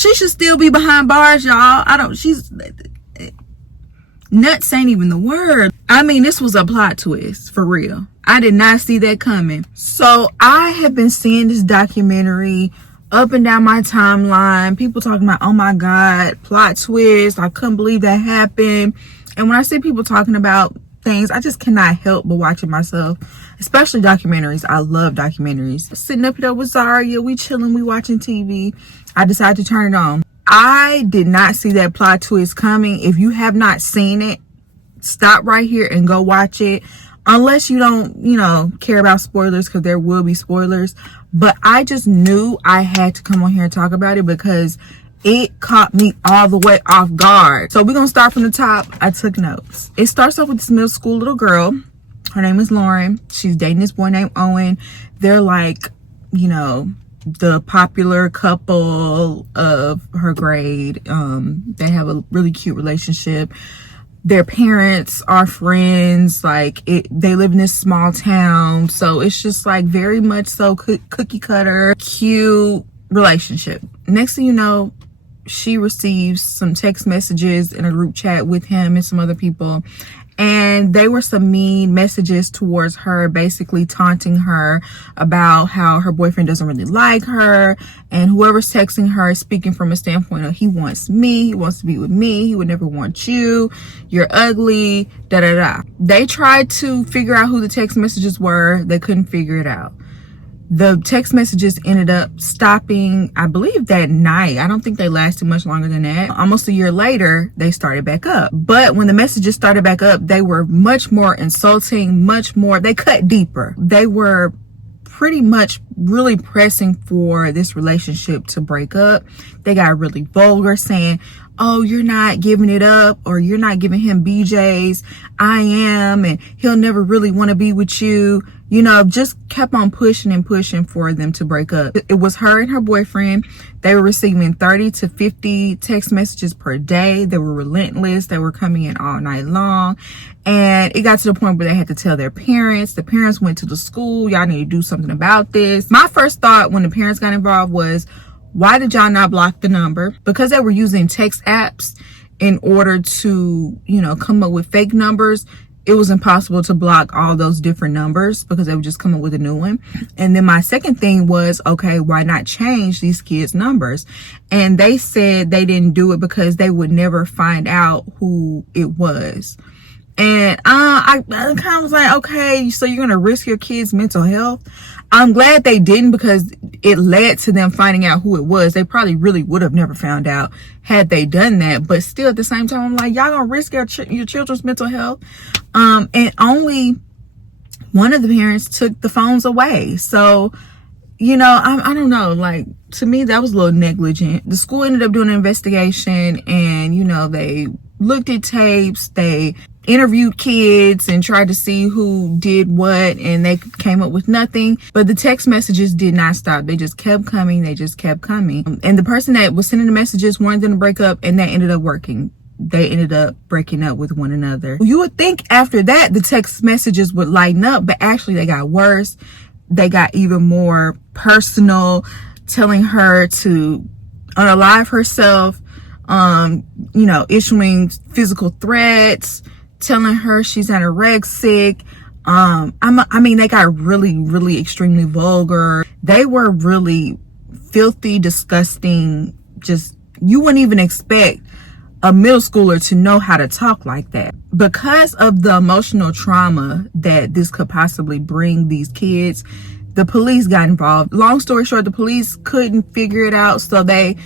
She should still be behind bars, y'all. Nuts ain't even the word. I mean, this was a plot twist, for real. I did not see that coming. So I have been seeing this documentary up and down my timeline. People talking about, oh my God, plot twist. I couldn't believe that happened. And when I see people talking about things, I just cannot help but watch it myself, especially documentaries. I love documentaries. Sitting up here with Zaria, we chilling, we watching TV. I decided to turn it on. I did not see that plot twist coming. If you have not seen it, stop right here and go watch it. Unless you don't, care about spoilers, because there will be spoilers. But I just knew I had to come on here and talk about it because it caught me all the way off guard. So we're going to start from the top. I took notes. It starts off with this middle school little girl. Her name is Lauren. She's dating this boy named Owen. They're like, the popular couple of her grade. They have a really cute relationship. Their parents are friends. They live in this small town. So it's just like very much so cookie cutter, cute relationship. Next thing you know, she receives some text messages in a group chat with him and some other people. And they were some mean messages towards her, basically taunting her about how her boyfriend doesn't really like her. And whoever's texting her is speaking from a standpoint of, he wants me, he wants to be with me, he would never want you, you're ugly, da da da. They tried to figure out who the text messages were. They couldn't figure it out. The text messages ended up stopping, I believe, that night. I don't think they lasted much longer than that. Almost a year later, they started back up. But when the messages started back up, they were much more insulting, they cut deeper. They were pretty much really pressing for this relationship to break up. They got really vulgar, saying, oh, you're not giving it up, or you're not giving him BJs. I am, and he'll never really want to be with you. Just kept on pushing and pushing for them to break up. It was her and her boyfriend. They were receiving 30 to 50 text messages per day. They were relentless. They were coming in all night long. And it got to the point where they had to tell their parents. The parents went to the school. Y'all need to do something about this. My first thought when the parents got involved was, why did y'all not block the number? Because they were using text apps in order to, come up with fake numbers. It was impossible to block all those different numbers because they would just come up with a new one. And then my second thing was, okay, why not change these kids' numbers? And they said they didn't do it because they would never find out who it was. And I kind of was like, okay, so you're going to risk your kids' mental health? I'm glad they didn't, because it led to them finding out who it was. They probably really would have never found out had they done that. But still, at the same time, I'm like, y'all going to risk your children's mental health? And only one of the parents took the phones away. So, I don't know. To me, that was a little negligent. The school ended up doing an investigation, and, they looked at tapes. They interviewed kids and tried to see who did what, and they came up with nothing. But the text messages did not stop. They just kept coming. And the person that was sending the messages wanted them to break up, and that ended up working. They ended up breaking up with one another. You would think after that the text messages would lighten up, but actually they got worse. They got even more personal, telling her to unalive herself, issuing physical threats, telling her she's anorexic. They got really, really extremely vulgar. They were really filthy, disgusting. Just, you wouldn't even expect a middle schooler to know how to talk like that. Because of the emotional trauma that this could possibly bring these kids, the police got involved. Long story short, the police couldn't figure it out, so they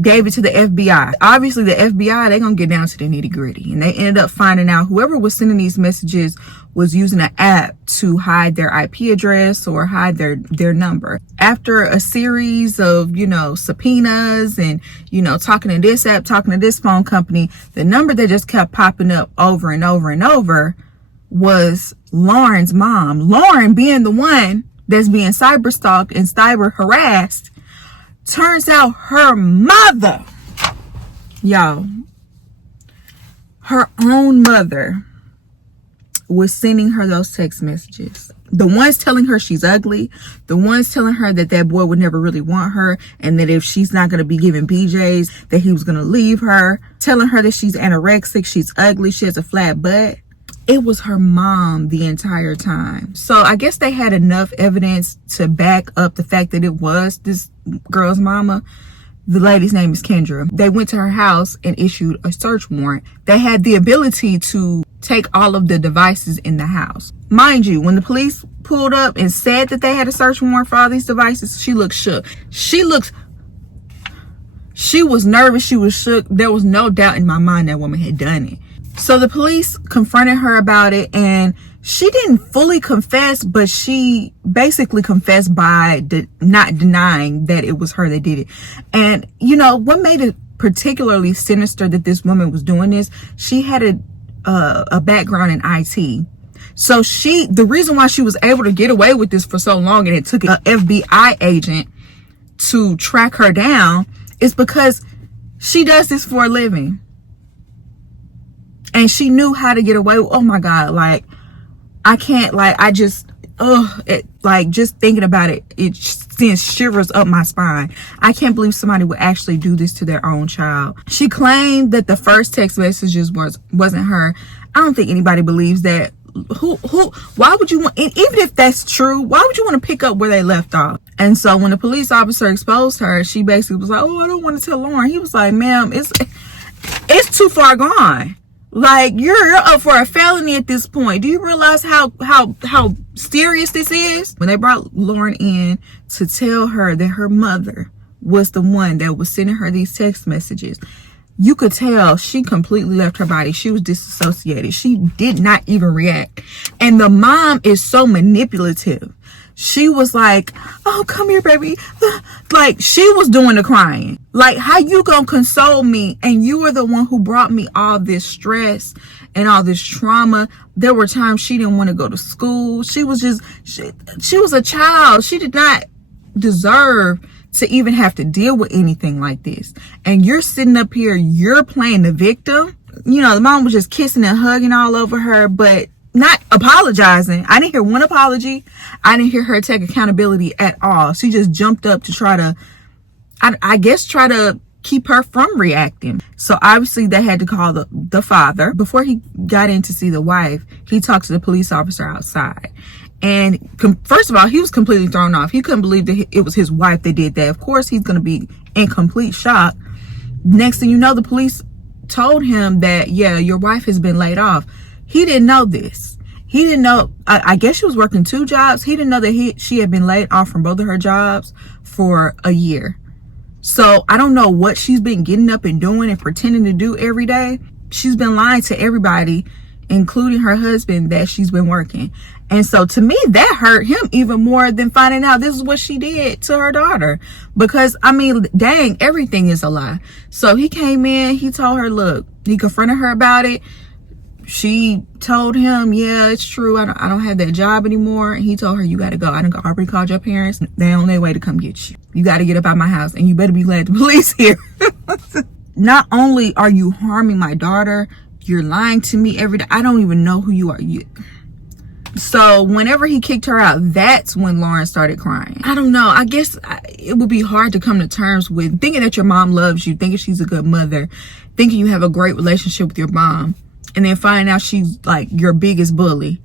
gave it to the FBI. Obviously, the FBI, they're gonna get down to the nitty-gritty. And they ended up finding out whoever was sending these messages was using an app to hide their IP address or hide their number. After a series of, subpoenas and, talking to this app, talking to this phone company, the number that just kept popping up over and over and over was Lauren's mom. Lauren being the one that's being cyberstalked and cyber harassed. Turns out her mother, y'all, her own mother was sending her those text messages. The ones telling her she's ugly, the ones telling her that that boy would never really want her, and that if she's not going to be giving BJs, that he was going to leave her, telling her that she's anorexic, she's ugly, she has a flat butt. It was her mom the entire time. So I guess they had enough evidence to back up the fact that it was this girl's mama. The lady's name is Kendra. They went to her house and issued a search warrant. They had the ability to take all of the devices in the house. Mind you, when the police pulled up and said that they had a search warrant for all these devices, she looked shook. She was nervous. She was shook. There was no doubt in my mind that woman had done it. So the police confronted her about it, and she didn't fully confess, but she basically confessed by not denying that it was her that did it. And, you know, what made it particularly sinister that this woman was doing this, she had a background in IT. So the reason why she was able to get away with this for so long, and it took an FBI agent to track her down, is because she does this for a living. And she knew how to get away with, oh my God, like, I can't, like, I just, just thinking about it, it sends shivers up my spine. I can't believe somebody would actually do this to their own child. She claimed that the first text messages wasn't her. I don't think anybody believes that. Why would you want, and even if that's true, why would you want to pick up where they left off? And so when the police officer exposed her, she basically was like, oh, I don't want to tell Lauren. He was like, ma'am, it's too far gone. Like, you're up for a felony at this point. Do you realize how serious this is? When they brought Lauren in to tell her that her mother was the one that was sending her these text messages, you could tell she completely left her body. She was disassociated. She did not even react. And the mom is so manipulative. She was like, oh, come here, baby. Like, she was doing the crying. Like, how you gonna console me? And you were the one who brought me all this stress and all this trauma. There were times she didn't want to go to school. She was just, she was a child. She did not deserve to even have to deal with anything like this. And you're sitting up here, you're playing the victim. You know, the mom was just kissing and hugging all over her, but not apologizing. I didn't hear one apology. I didn't hear her take accountability at all. She just jumped up to try to, I guess, try to keep her from reacting. So obviously they had to call the father. Before he got in to see the wife, he talked to the police officer outside. And first of all, he was completely thrown off. He couldn't believe that it was his wife that did that. Of course, he's going to be in complete shock. Next thing you know, the police told him that, yeah, your wife has been laid off. He didn't know this. He didn't know, I guess she was working 2 jobs. He didn't know that she had been laid off from both of her jobs for a year. So I don't know what she's been getting up and doing and pretending to do every day. She's been lying to everybody, including her husband, that she's been working. And so to me, that hurt him even more than finding out this is what she did to her daughter. Because, I mean, dang, everything is a lie. So he came in, he told her, look, he confronted her about it. She told him, yeah, it's true. I don't have that job anymore. And he told her, you got to go. I already called your parents. They're on their way to come get you. You got to get up out my house, and you better be glad the police here. Not only are you harming my daughter, you're lying to me every day. I don't even know who you are. So whenever he kicked her out, that's when Lauren started crying. I don't know. I guess it would be hard to come to terms with thinking that your mom loves you, thinking she's a good mother, thinking you have a great relationship with your mom, and then finding out she's like your biggest bully.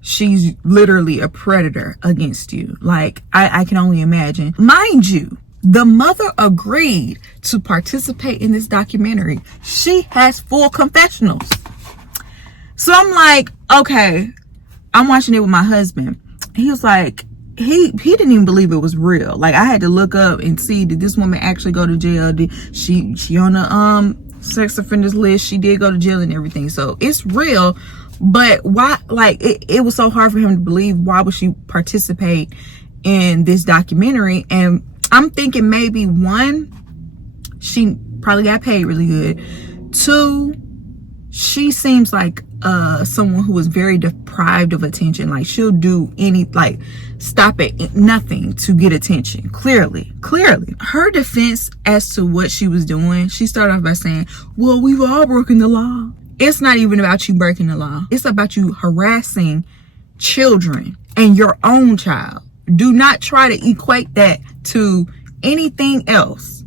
She's literally a predator against you. Like, I can only imagine. Mind you, the mother agreed to participate in this documentary. She has full confessionals. So I'm like, okay, I'm watching it with my husband. He was like, he didn't even believe it was real. Like, I had to look up and see, did this woman actually go to jail? Did she on the sex offenders list? She did go to jail and everything. So it's real. But why, like, it was so hard for him to believe. Why would she participate in this documentary? And I'm thinking maybe 1, she probably got paid really good. 2, she seems like someone who is very deprived of attention. Like, she'll do stop at nothing to get attention. Clearly. Her defense as to what she was doing, she started off by saying, well, we've all broken the law. It's not even about you breaking the law. It's about you harassing children and your own child. Do not try to equate that to anything else,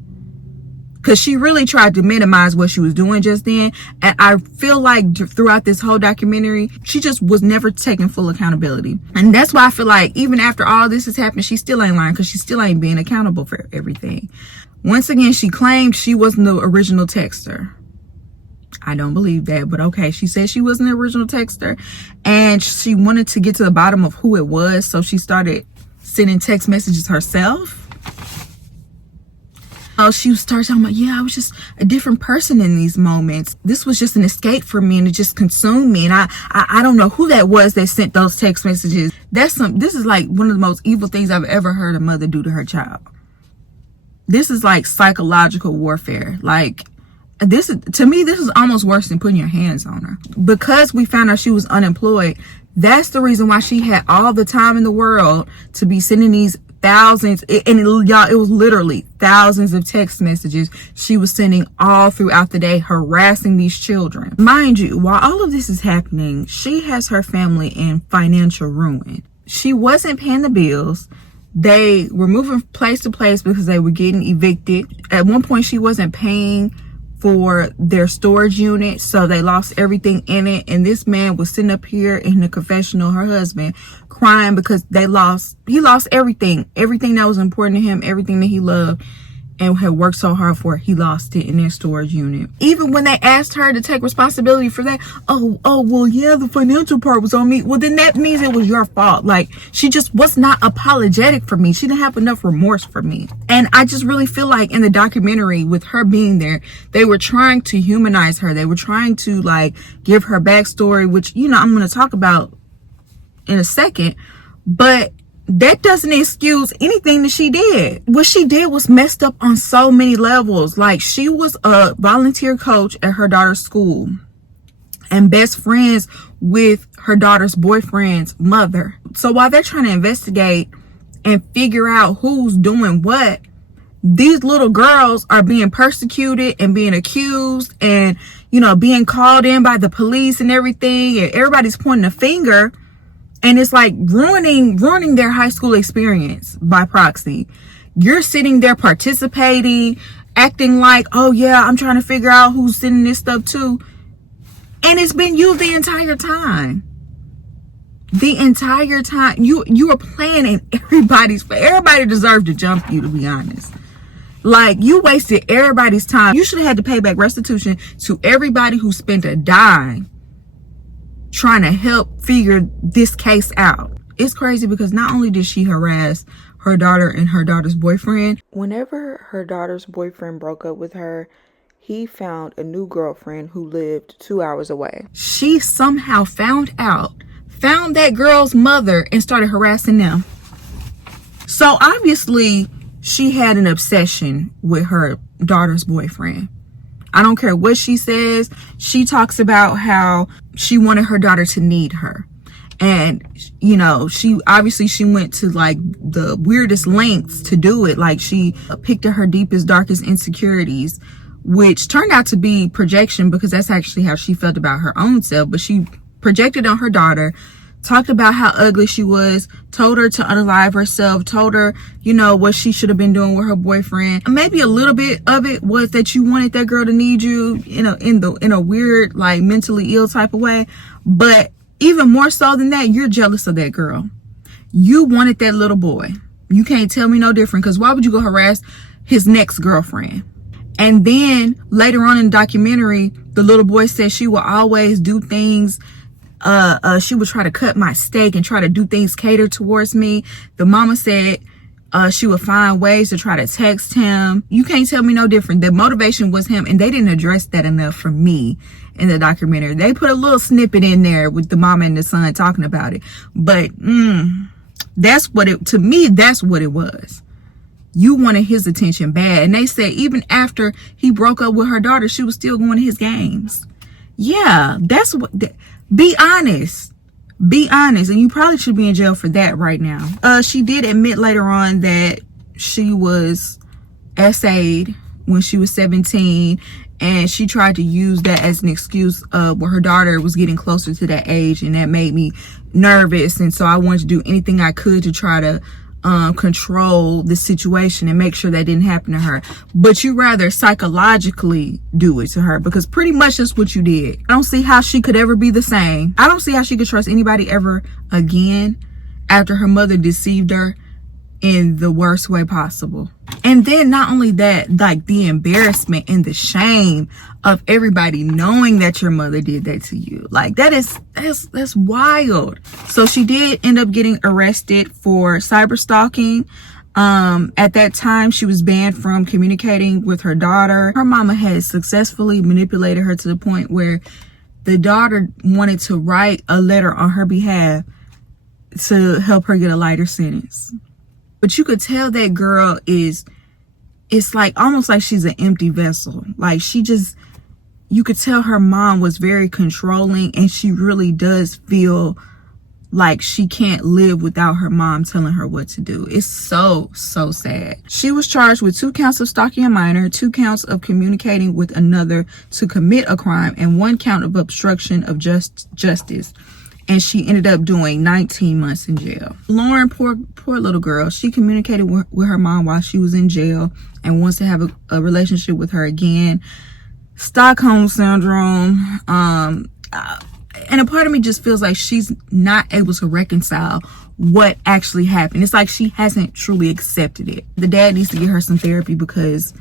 because she really tried to minimize what she was doing just then. And I feel like throughout this whole documentary, she just was never taking full accountability. And that's why I feel like even after all this has happened, she still ain't learned, because she still ain't being accountable for everything. Once again, she claimed she wasn't the original texter. I don't believe that, but okay. She said she wasn't the original texter, and she wanted to get to the bottom of who it was, so she started sending text messages herself. She started talking about, yeah, I was just a different person in these moments. This was just an escape for me, and it just consumed me. And I don't know who that was that sent those text messages. This is like one of the most evil things I've ever heard a mother do to her child. This is like psychological warfare. Like, to me, this is almost worse than putting your hands on her. Because we found out she was unemployed, that's the reason why she had all the time in the world to be sending these thousands, and y'all, it was literally thousands of text messages she was sending all throughout the day, harassing these children. Mind you, while all of this is happening, she has her family in financial ruin. She wasn't paying the bills. They were moving place to place because they were getting evicted. At one point, she wasn't paying for their storage unit, so they lost everything in it. And this man was sitting up here in the confessional, her husband, crying because he lost everything that was important to him, everything that he loved and had worked so hard for. He lost it in their storage unit. Even when they asked her to take responsibility for that, well, yeah, the financial part was on me. Well, then that means it was your fault. Like, she just was not apologetic for me. She didn't have enough remorse for me. And I just really feel like in the documentary, with her being there, they were trying to humanize her. They were trying to like give her backstory, which, you know, I'm going to talk about in a second, but that doesn't excuse anything that she did. What she did was messed up on so many levels. Like, she was a volunteer coach at her daughter's school and best friends with her daughter's boyfriend's mother. So while they're trying to investigate and figure out who's doing what, these little girls are being persecuted and being accused and, you know, being called in by the police and everything. And everybody's pointing a finger. And it's like ruining their high school experience by proxy. You're sitting there participating, acting like, oh yeah, I'm trying to figure out who's sending this stuff to. And it's been you the entire time. The entire time. You were playing in everybody deserved to jump you, to be honest. Like, you wasted everybody's time. You should have had to pay back restitution to everybody who spent a dime trying to help figure this case out. It's crazy because not only did she harass her daughter and her daughter's boyfriend, whenever her daughter's boyfriend broke up with her, he found a new girlfriend who lived 2 hours away. She somehow found that girl's mother and started harassing them. So obviously she had an obsession with her daughter's boyfriend. I don't care what she says. She talks about how she wanted her daughter to need her. And, you know, she went to like the weirdest lengths to do it. Like, she picked at her deepest, darkest insecurities, which turned out to be projection, because that's actually how she felt about her own self. But she projected on her daughter, talked about how ugly she was, told her to unalive herself, told her, you know, what she should have been doing with her boyfriend. Maybe a little bit of it was that you wanted that girl to need you, you know, in a weird, like, mentally ill type of way. But even more so than that, you're jealous of that girl. You wanted that little boy. You can't tell me no different, because why would you go harass his next girlfriend? And then later on in the documentary, the little boy said she will always do things. She would try to cut my steak and try to do things catered towards me. The mama said she would find ways to try to text him. You can't tell me no different. The motivation was him, and they didn't address that enough for me in the documentary. They put a little snippet in there with the mama and the son talking about it, but that's what it was. You wanted his attention bad. And they said even after he broke up with her daughter, she was still going to his games. Yeah, that's what. Be honest. Be honest. And you probably should be in jail for that right now. She did admit later on that she was essayed when she was 17, and she tried to use that as an excuse of her daughter was getting closer to that age, and that made me nervous. And so I wanted to do anything I could to try to control the situation and make sure that didn't happen to her. But you rather psychologically do it to her, because pretty much that's what you did. I don't see how she could ever be the same. I don't see how she could trust anybody ever again after her mother deceived her in the worst way possible. And then not only that, like the embarrassment and the shame of everybody knowing that your mother did that to you. Like that's wild. So she did end up getting arrested for cyberstalking. At that time, she was banned from communicating with her daughter. Her mama had successfully manipulated her to the point where the daughter wanted to write a letter on her behalf to help her get a lighter sentence. But you could tell that girl it's like almost like she's an empty vessel. Like you could tell her mom was very controlling, and she really does feel like she can't live without her mom telling her what to do. It's so sad. She was charged with 2 counts of stalking a minor, 2 counts of communicating with another to commit a crime, and 1 count of obstruction of justice. And she ended up doing 19 months in jail. Lauren, poor little girl, she communicated with her mom while she was in jail and wants to have a relationship with her again. Stockholm syndrome. And a part of me just feels like she's not able to reconcile what actually happened. It's like she hasn't truly accepted it. The dad needs to get her some therapy, because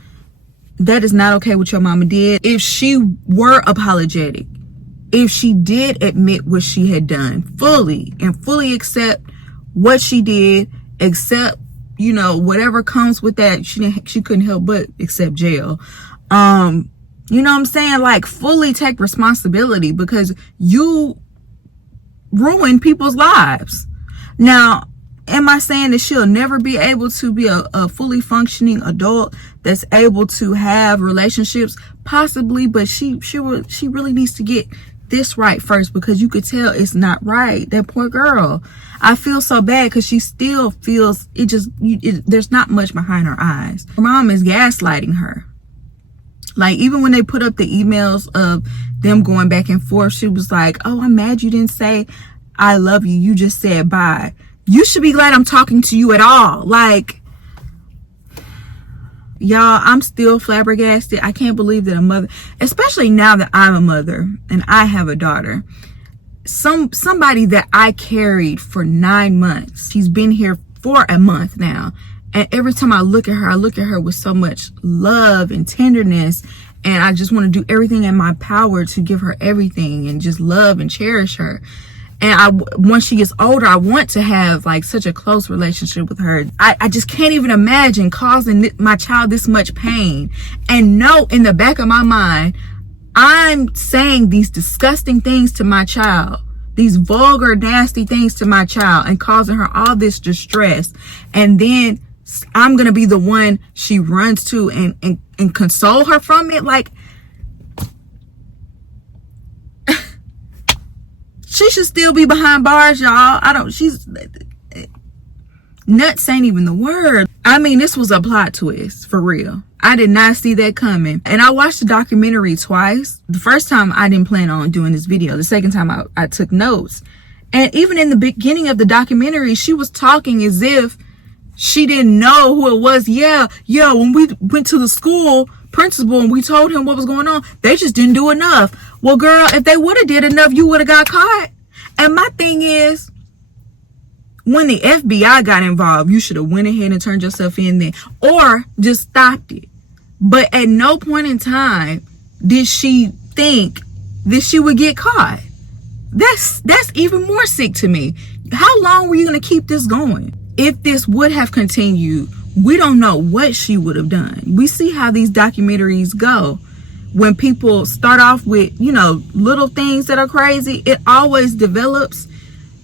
that is not okay what your mama did. If she were apologetic, if she did admit what she had done fully accept what she did, accept, you know, whatever comes with that, she couldn't help but accept jail. You know what I'm saying? Like, fully take responsibility, because you ruined people's lives. Now, am I saying that she'll never be able to be a fully functioning adult that's able to have relationships? Possibly, but she really needs to get this right first, because you could tell it's not right. That poor girl. I feel so bad, because she still feels there's not much behind her eyes. Her mom is gaslighting her. Like, even when they put up the emails of them going back and forth, she was like, oh, I'm mad you didn't say I love you. You just said bye. You should be glad I'm talking to you at all. Like, y'all, I'm still flabbergasted. I can't believe that a mother, especially now that I'm a mother and I have a daughter, somebody that I carried for 9 months, she's been here for a month now, and every time I look at her with so much love and tenderness, and I just want to do everything in my power to give her everything and just love and cherish her. And once she gets older, I want to have like such a close relationship with her. I just can't even imagine causing my child this much pain, and know in the back of my mind, I'm saying these disgusting things to my child, these vulgar, nasty things to my child, and causing her all this distress. And then I'm going to be the one she runs to and console her from it. Like, she should still be behind bars, y'all. Nuts ain't even the word. I mean, this was a plot twist, for real. I did not see that coming. And I watched the documentary twice. The first time I didn't plan on doing this video. The second time I took notes. And even in the beginning of the documentary, she was talking as if she didn't know who it was. Yeah, when we went to the school principal and we told him what was going on, they just didn't do enough. Well, girl, if they would have did enough, you would have got caught. And my thing is, when the FBI got involved, you should have went ahead and turned yourself in there, or just stopped it. But at no point in time did she think that she would get caught. That's even more sick to me. How long were you going to keep this going? If this would have continued, we don't know what she would have done. We see how these documentaries go. When people start off with, you know, little things that are crazy, it always develops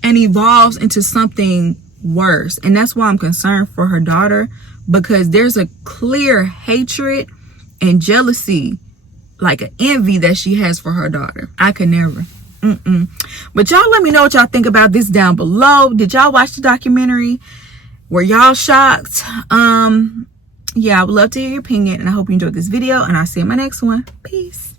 and evolves into something worse. And that's why I'm concerned for her daughter, because there's a clear hatred and jealousy, like an envy that she has for her daughter. I could never. But y'all let me know what y'all think about this down below. Did y'all watch the documentary? Were y'all shocked? yeah, I would love to hear your opinion, and I hope you enjoyed this video, and I'll see you in my next one. Peace.